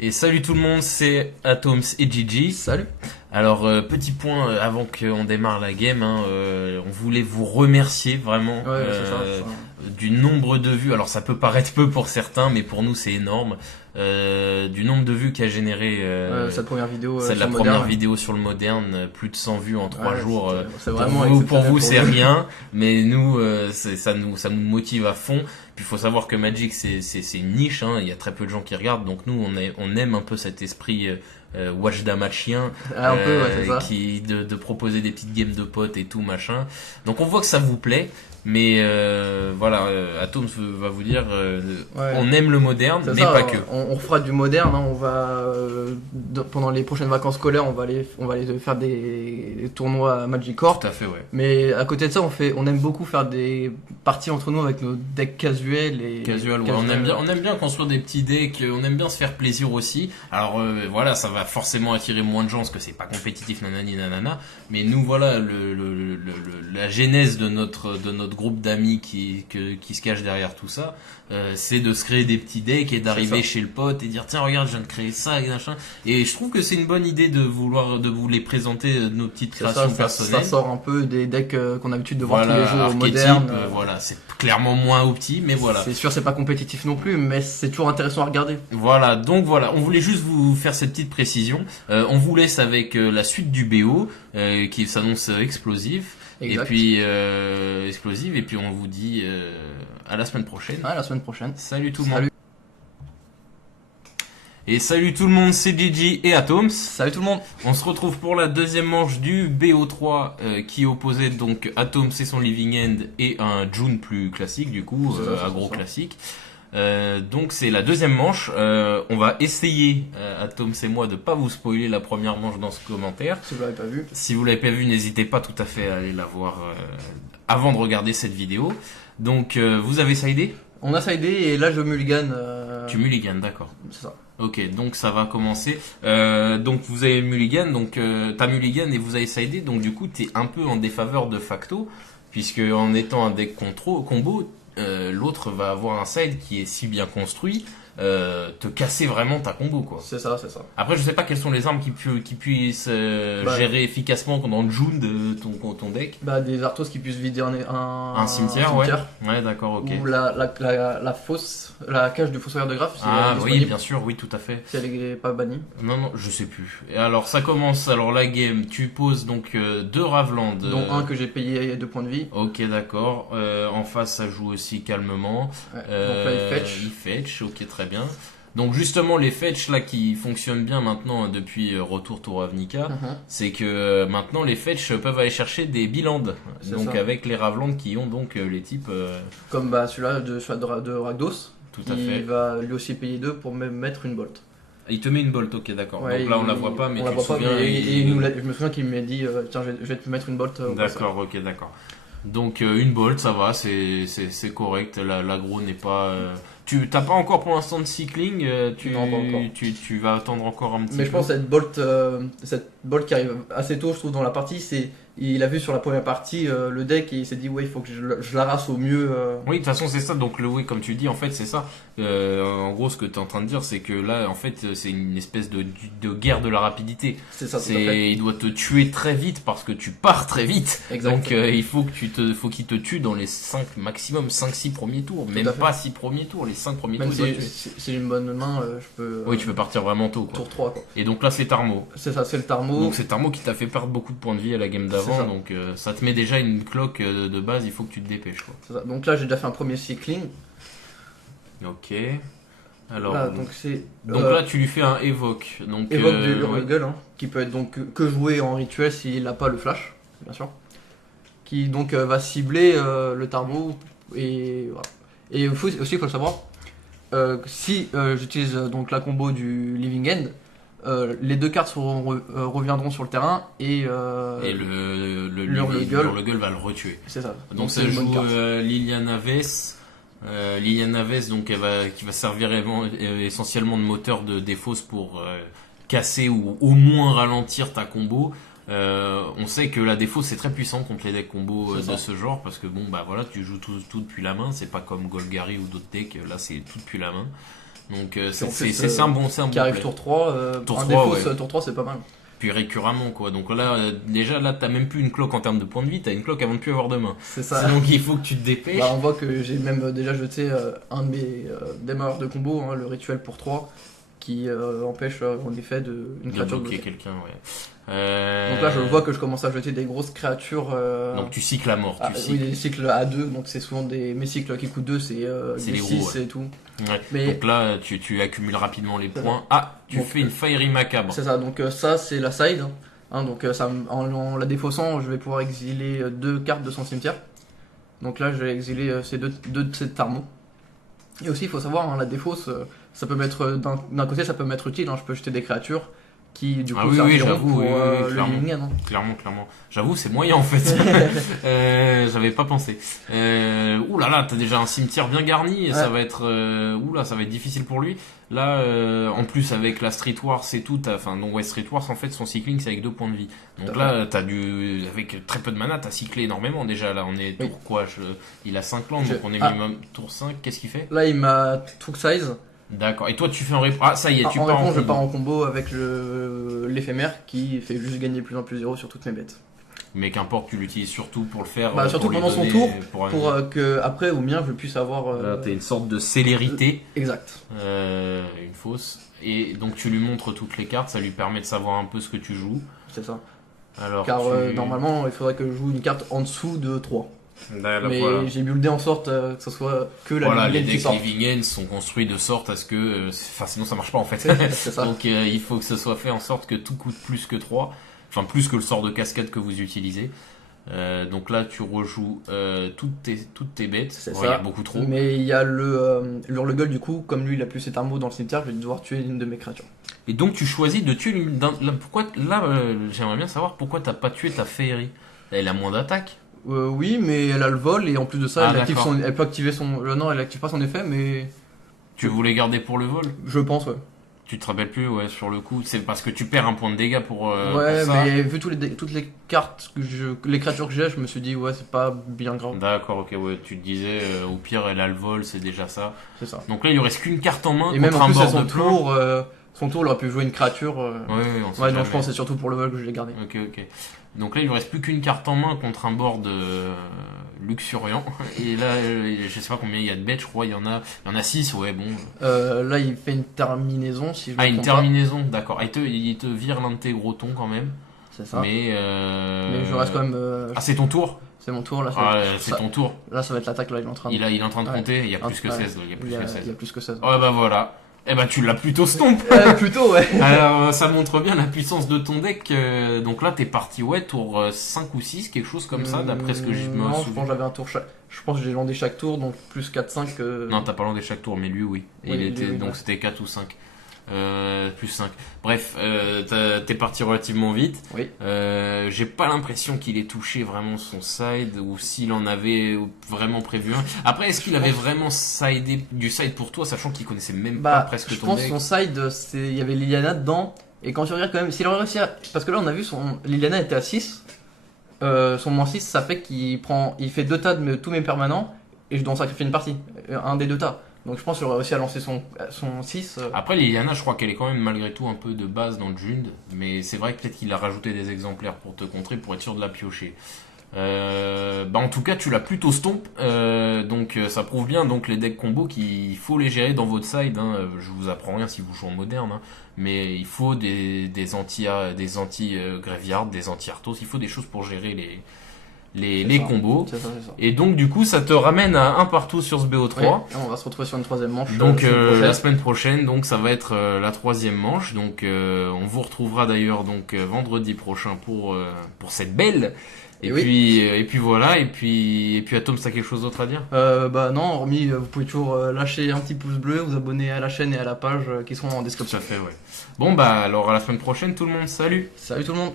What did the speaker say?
Et salut tout le monde, c'est Atoms et Gigi. Salut. Alors petit point avant qu'on démarre la game, on voulait vous remercier vraiment Ouais, c'est ça. du nombre de vues. Alors ça peut paraître peu pour certains, mais pour nous c'est énorme. Du nombre de vues qu'a généré Cette première vidéo. c'est sur la le première moderne. vidéo sur le moderne, plus de 100 vues en 3 Ouais, jours. c'est Pour vraiment vous, exceptionnel c'est nous. rien, mais nous, ça nous motive à fond. Puis il faut savoir que Magic c'est une niche, hein. Il y a très peu de gens qui regardent, donc nous on aime un peu cet esprit watch chien, Ah, un peu, ouais, c'est ça. de proposer des petites games de potes et tout machin. Donc on voit que ça vous plaît. Mais voilà, Atoms va vous dire, Ouais. on aime le moderne, C'est mais ça, pas que. on refera du moderne. Hein, on va pendant les prochaines vacances scolaires, on va aller faire des tournois à Magic Corp. Tout à fait, ouais. Mais à côté de ça, on aime beaucoup faire des parties entre nous avec nos decks casuels et Casual, ouais. On aime bien construire des petits decks, on aime bien se faire plaisir aussi. Alors voilà, ça va forcément attirer moins de gens parce que c'est pas compétitif, nanani nanana. Mais nous voilà, la genèse de notre groupe d'amis qui se cache derrière tout ça, c'est de se créer des petits decks et d'arriver chez le pote et dire tiens regarde, je viens de créer ça et machin. Et je trouve que c'est une bonne idée de vous les présenter, nos petites créations personnelles. Ça sort un peu des decks qu'on a l'habitude de voir Voilà, tous les jours au archétype, moderne. voilà, c'est clairement moins opti, mais voilà. C'est sûr, c'est pas compétitif non plus, mais c'est toujours intéressant à regarder. Voilà, donc voilà, on voulait juste vous faire cette petite précision. On vous laisse avec la suite du BO qui s'annonce explosif. Exact. Et puis explosive, et puis on vous dit à la semaine prochaine. À la semaine prochaine. Salut tout le monde. Salut. Et salut tout le monde, c'est Gigi et Atoms. Salut tout le monde. On se retrouve pour la deuxième manche du BO3 qui opposait donc Atoms et son Living End et un June plus classique du coup, agro classique. Donc c'est la deuxième manche. On va essayer, Atoms et moi, de pas vous spoiler la première manche dans ce commentaire. Si vous l'avez pas vu. Si vous l'avez pas vu, n'hésitez pas tout à fait à aller la voir avant de regarder cette vidéo. Donc vous avez sidé ? On a sidé et là je mulligan. Tu mulligan, d'accord. C'est ça. Ok, donc ça va commencer. Donc vous avez mulligan, donc t'as mulligan et vous avez sidé, donc du coup t'es un peu en défaveur de facto, puisque en étant un deck combo, l'autre va avoir un side qui est si bien construit, te casser vraiment ta combo quoi. C'est ça. Après je sais pas quelles sont les armes qui puissent gérer efficacement dans le June de ton deck. Bah des Arthos qui puissent vider Un cimetière, ouais. Ouais, d'accord, ok. Ou la fosse, la cage du fossoyeur de Graphe. Si elle est Ah oui, disponible, bien sûr, oui, tout à fait. Si elle est pas bannie. Non, je sais plus. Et alors ça commence, alors la game, tu poses donc deux Ravland. Dont un que j'ai payé 2 points de vie. Ok, d'accord. En face, ça joue aussi calmement. Ouais. Donc là il fetch. Il fetch, ok, très bien. Donc justement, les fetch là qui fonctionnent bien maintenant depuis Retour to Ravnica, c'est que maintenant les fetch peuvent aller chercher des bilands. Donc ça. avec les Ravland qui ont donc les types... Comme celui-là de Rakdos. Tout à fait. Il va lui aussi payer 2 pour même mettre une bolt. Il te met une bolt, ok, d'accord. Ouais, donc là on la voit pas, mais on tu la te voit pas, souviens... mais je me souviens qu'il m'a dit tiens je vais te mettre une bolt. D'accord, ok, d'accord. Donc une bolt, ça va, c'est correct. L'agro n'est pas... Tu t'as pas encore pour l'instant de cycling, Non, pas encore. Tu vas attendre encore un petit peu. Mais je pense que cette bolt qui arrive assez tôt, je trouve, dans la partie, il a vu sur la première partie le deck et il s'est dit ouais il faut que je la rasse au mieux. Oui, de toute façon c'est ça. Donc oui, comme tu dis, en fait c'est ça. En gros, ce que tu es en train de dire, c'est que là, en fait, c'est une espèce de guerre de la rapidité. C'est ça. Tout à fait. Il doit te tuer très vite parce que tu pars très vite. Exact. Donc il faut qu'il te tue dans les 5 6 premiers tours, même à fait. pas 6 premiers tours, les 5 premiers Même tours. si c'est une bonne main, je peux. Oui, tu peux partir vraiment tôt, quoi. Tour 3 quoi. Et donc là, c'est Tarmo. C'est ça, c'est le Tarmo. Donc c'est Tarmo qui t'a fait perdre beaucoup de points de vie à la game C'est ça. d'avant, donc ça te met déjà une cloque de base, il faut que tu te dépêches, quoi. C'est ça. Donc là j'ai déjà fait un premier cycling. Ok. Alors, Là, donc c'est. là, tu lui fais un évoque. Donc, Évoque du ouais. Hurgle, hein, qui peut être donc que joué en rituel s'il n'a pas le flash, bien sûr. Qui donc va cibler le Tarmo et voilà. Et il faut le savoir, si j'utilise donc la combo du Living End, les deux cartes reviendront sur le terrain et Hurlegueule va le retuer. c'est ça. Donc ça c'est une bonne joue carte. Liliana Vess. Liliana Vess, donc qui va servir essentiellement de moteur de défausse pour casser ou au moins ralentir ta combo. On sait que la défausse c'est très puissant contre les decks combos de ce genre parce que bon bah voilà tu joues tout depuis la main, c'est pas comme Golgari ou d'autres decks, là c'est tout depuis la main. Donc en c'est plus, c'est un bon Qui arrive play. tour 3, Tour un 3, défausse ouais. tour 3 c'est pas mal. Puis récurremment quoi. Donc là déjà là t'as même plus une cloque en termes de points de vie, t'as une cloque avant de plus avoir de main. C'est ça. Donc il faut que tu te dépêches. Bah, on voit que j'ai même déjà jeté un de mes démarreurs de combo, hein, le rituel pour 3, qui empêche en effet une De créature de bloquer bloquer. quelqu'un, ouais. Donc là je vois que je commence à jeter des grosses créatures. Donc tu cycles à mort, tu oui, cycles. des cycles A2, donc c'est souvent mes cycles qui coûtent 2, c'est C'est des les 6 gros, ouais. et tout. Ouais. Mais Donc là tu accumules rapidement les C'est points. Ah, tu Donc, fais une Fiery Macabre. c'est ça, donc ça c'est la side. Hein, donc en la défaussant, je vais pouvoir exiler 2 cartes de son cimetière. Donc là, je vais exiler ces deux de ces Tarmo. Et aussi, il faut savoir, hein, la défausse, ça peut mettre d'un côté, ça peut m'être utile. Hein, je peux jeter des créatures qui, du coup, Ah oui, serviront j'avoue, pour oui, le clairement. Lingen. Hein. Clairement. J'avoue, c'est moyen en fait. J'avais pas pensé. Ouh là là, t'as déjà un cimetière bien garni et ça va être, ça va être difficile pour lui. Là, en plus avec la Street Wars et tout, donc ouais, Street Wars en fait son cycling c'est avec 2 points de vie. Donc là, avec très peu de mana, t'as cyclé énormément déjà. Là, on est tour quoi il a 5 landes, donc on est minimum tour 5. Qu'est-ce qu'il fait? Là, il m'a Took Size. D'accord. Et toi, tu fais un réponse. Ah, ça y est, tu En pars en réponse, je combo. pars en combo avec l'éphémère qui fait juste gagner plus en plus 0 sur toutes mes bêtes. Mais qu'importe, tu l'utilises surtout pour le faire. Bah, surtout pour lui pendant son donner- tour, pour pour que après au mien je puisse avoir. Là, t'as une sorte de célérité. Exact. Une fausse. Et donc tu lui montres toutes les cartes, ça lui permet de savoir un peu ce que tu joues. C'est ça. Alors, Car normalement, il faudrait que je joue une carte en dessous de 3. Mais voilà. j'ai buildé en sorte que ce soit que la Voilà, les Living End qui decks sort. Living End sont construits de sorte à ce que... sinon ça marche pas en fait. C'est ça. Donc il faut que ce soit fait en sorte que tout coûte plus que 3. Enfin, plus que le sort de cascade que vous utilisez. Donc là, tu rejoues toutes tes bêtes. C'est Ouais, ça. il y a beaucoup trop. Mais il y a l'Hurlegueule du coup, comme lui il a plus cet armeau dans le cimetière, je vais devoir tuer une de mes créatures. Et donc tu choisis de tuer pourquoi là, j'aimerais bien savoir pourquoi t'as pas tué ta Féerie. Elle a moins d'attaque. Oui, mais elle a le vol et en plus de ça, Ah, elle, active d'accord. elle peut activer son. Non, elle active pas son effet, mais Tu voulais garder pour le vol. je pense, ouais. Tu te rappelles plus, ouais, sur le coup. C'est parce que tu perds un point de dégâts pour Ouais, ça. mais vu toutes les cartes, les créatures que j'ai, je me suis dit, ouais, c'est pas bien grave. D'accord, ok, ouais, tu te disais, au pire, elle a le vol, c'est déjà ça. C'est ça. Donc là, il lui reste qu'une carte en main Et même contre en un plus, à bord son de plein. tour, il aurait pu jouer une créature. Ouais, on sait Ouais, jamais. donc je pense que c'est surtout pour le vol que je l'ai gardé. Ok. Donc là, il lui reste plus qu'une carte en main contre un board luxuriant. Et là, je sais pas combien il y a de bêtes, je crois, il y en a 6, ouais, bon. Là, il fait une terminaison, si je me Ah, une trompe terminaison, d'accord. Ah, il te vire l'un de tes gros tons quand même. pas. C'est ça. Mais Mais je reste quand même. Ah, c'est ton tour? C'est mon tour, là. Ah, c'est ton tour. Là, ça va être l'attaque, là, il est en train de. Il est en train de Ouais. compter, il y a plus que Ouais. 16. Il y a plus que 16. Il y a plus que 16. Ouais, bah voilà. Eh bah, tu l'as plutôt stomp. Plutôt, ouais. Alors, ça montre bien la puissance de ton deck. Donc là, t'es parti, ouais, tour 5 ou 6, quelque chose comme ça, d'après ce que je me Non, je pense souviens. que j'avais un tour chaque. Je pense que j'ai landé chaque tour, donc plus 4-5. Non, t'as pas landé chaque tour, mais lui, oui. Et Oui, il lui, était, oui, donc ouais. c'était 4 ou 5. Plus 5. Bref, t'es parti relativement vite. Oui. J'ai pas l'impression qu'il ait touché vraiment son side, ou s'il en avait vraiment prévu un. Après, est-ce qu'il avait vraiment du side pour toi, sachant qu'il connaissait même pas presque je ton pense deck? son side, il y avait Liliana dedans. Et quand tu regardes quand même, s'il aurait réussi à. Parce que là, on a vu, Liliana était à 6. Son moins 6, ça fait il fait 2 tas de tous mes permanents. Et je dois en sacrifier une partie. Un des 2 tas. Donc je pense qu'il aurait réussi à lancer son 6. Après, Liliana, je crois qu'elle est quand même malgré tout un peu de base dans le Jund, mais c'est vrai que peut-être qu'il a rajouté des exemplaires pour te contrer pour être sûr de la piocher. En tout cas, tu l'as plutôt stomp, donc ça prouve bien donc les decks combo qu'il faut les gérer dans votre side. Hein. Je vous apprends rien si vous jouez en moderne, hein, mais il faut des anti graveyard, des anti arthos, il faut des choses pour gérer les combos. C'est ça. Et donc du coup, ça te ramène à un partout sur ce BO3. Ouais, et on va se retrouver sur une 3ème manche. Donc semaine prochaine. la semaine prochaine, donc ça va être la 3e manche. Donc on vous retrouvera d'ailleurs donc vendredi prochain pour cette belle. Et puis voilà. Et puis Atom, t'as quelque chose d'autre à dire? Non, hormis vous pouvez toujours lâcher un petit pouce bleu, vous abonner à la chaîne et à la page qui seront en Tout description. à fait, ouais. Bon bah alors à la semaine prochaine tout le monde. Salut. Salut tout le monde.